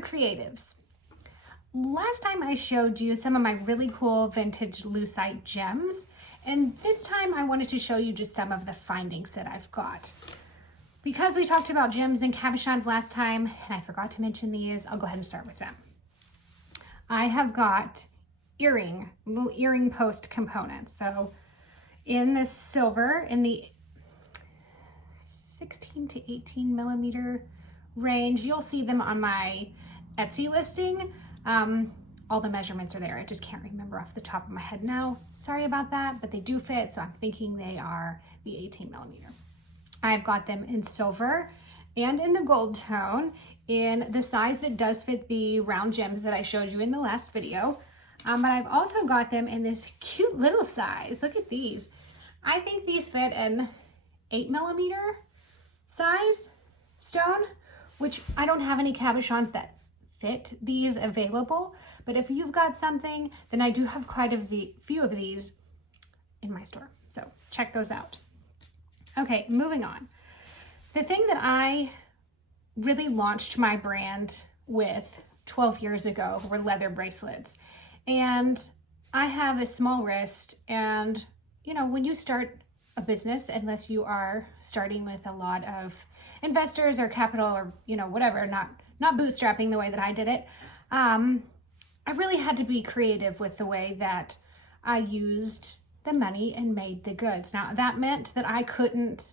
Creator Creatives. Last time I showed you some of my really cool vintage lucite gems, and this time I wanted to show you just some of the findings that I've got. Because we talked about gems and cabochons last time, and I forgot to mention these, I'll go ahead and start with them. I have got little earring post components. So in the silver, in the 16 to 18 millimeter range, you'll see them on my Etsy listing. All the measurements are there. I just can't remember off the top of my head now. Sorry about that, but they do fit, so I'm thinking they are the 18 millimeter. I've got them in silver and in the gold tone in the size that does fit the round gems that I showed you in the last video. But I've also got them in this cute little size. Look at these. I think these fit an 8 millimeter size stone, which I don't have any cabochons that fit these available, but if you've got something, then I do have quite a few of these in my store, so check those out. Okay, moving on. The thing that I really launched my brand with 12 years ago were leather bracelets, and I have a small wrist, and you know, when you start a business, unless you are starting with a lot of investors or capital or whatever, not bootstrapping the way that I did it, I really had to be creative with the way that I used the money and made the goods. Now that meant that I couldn't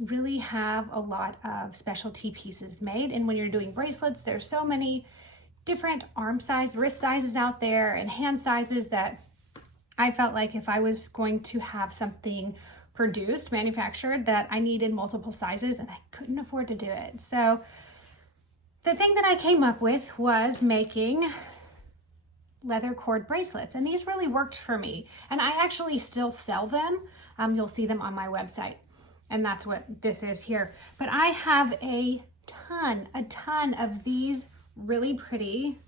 really have a lot of specialty pieces made, and when you're doing bracelets, there's so many different arm size, wrist sizes out there and hand sizes that I felt like if I was going to have something produced, manufactured, that I needed multiple sizes and I couldn't afford to do it. So the thing that I came up with was making leather cord bracelets, and these really worked for me, and I actually still sell them. You'll see them on my website, and that's what this is here. But I have a ton of these really pretty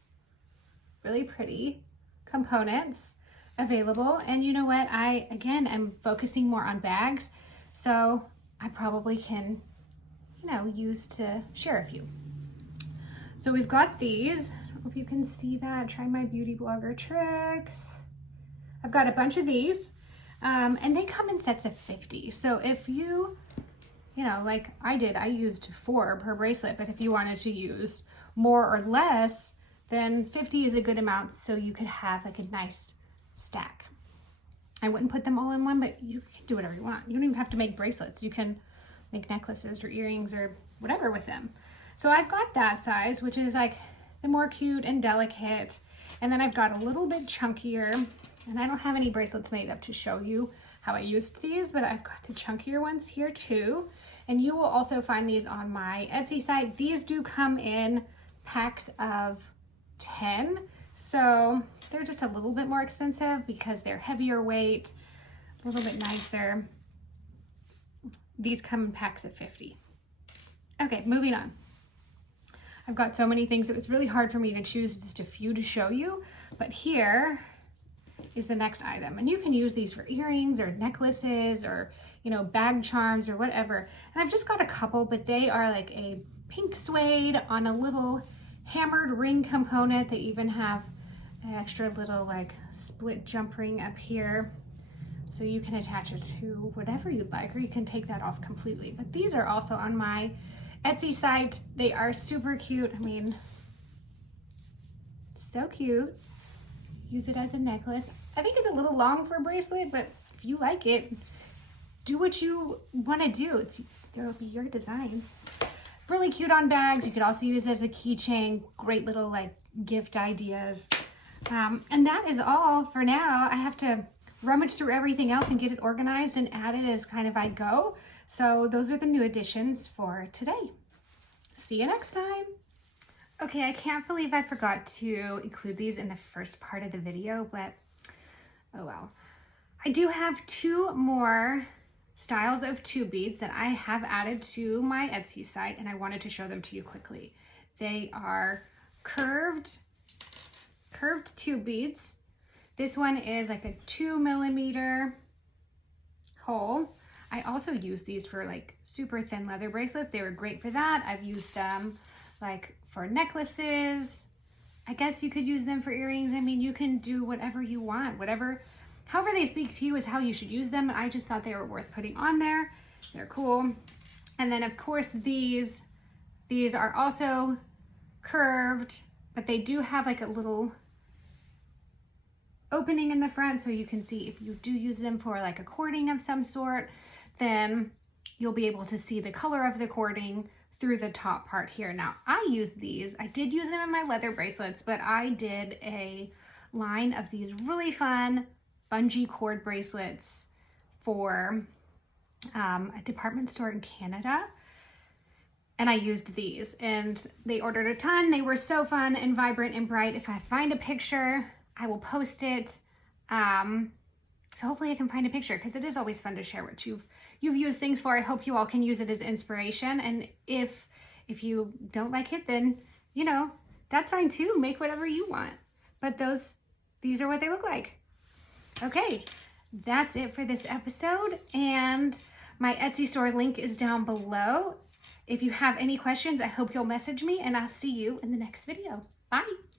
components available. And you know what, I again am focusing more on bags, so I probably can use to share a few. So we've got these. I don't know if you can see that. Try my beauty blogger tricks. I've got a bunch of these, and they come in sets of 50. So if you like I did, I used 4 per bracelet, but if you wanted to use more or less, then 50 is a good amount, so you could have like a nice stack. I wouldn't put them all in one, but you can do whatever you want. You don't even have to make bracelets. You can make necklaces or earrings or whatever with them. So I've got that size, which is like the more cute and delicate. And then I've got a little bit chunkier, and I don't have any bracelets made up to show you how I used these, but I've got the chunkier ones here too. And you will also find these on my Etsy site. These do come in packs of 10. So they're just a little bit more expensive because they're heavier weight, a little bit nicer. These come in packs of 50. Okay, moving on. I've got so many things. It was really hard for me to choose just a few to show you, but here is the next item. And you can use these for earrings or necklaces or, bag charms or whatever. And I've just got a couple, but they are like a pink suede on a little hammered ring component. They even have an extra little like split jump ring up here, so you can attach it to whatever you'd like, or you can take that off completely. But these are also on my Etsy site. They are super cute. I mean, so cute. Use it as a necklace. I think it's a little long for a bracelet, but if you like it, do what you want to do. There'll be your designs. Really cute on bags. You could also use it as a keychain. Great little like gift ideas. And that is all for now. I have to rummage through everything else and get it organized and add it as kind of I go. So those are the new additions for today. See you next time. Okay, I can't believe I forgot to include these in the first part of the video, but oh well. I do have 2 more styles of tube beads that I have added to my Etsy site, and I wanted to show them to you quickly. They are curved tube beads. This one is like a 2 millimeter hole. I also use these for like super thin leather bracelets. They were great for that. I've used them like for necklaces. I guess you could use them for earrings. I mean, you can do whatever you want, however they speak to you is how you should use them. I just thought they were worth putting on there. They're cool. And then of course these are also curved, but they do have like a little opening in the front, so you can see if you do use them for like a cording of some sort, then you'll be able to see the color of the cording through the top part here. Now I use these, I did use them in my leather bracelets, but I did a line of these really fun bungee cord bracelets for a department store in Canada. And I used these and they ordered a ton. They were so fun and vibrant and bright. If I find a picture, I will post it. So hopefully I can find a picture, because it is always fun to share what you've used things for. I hope you all can use it as inspiration. And if you don't like it, then, you know, that's fine too. Make whatever you want. But these are what they look like. Okay, that's it for this episode. And my Etsy store link is down below. If you have any questions, I hope you'll message me, and I'll see you in the next video. Bye.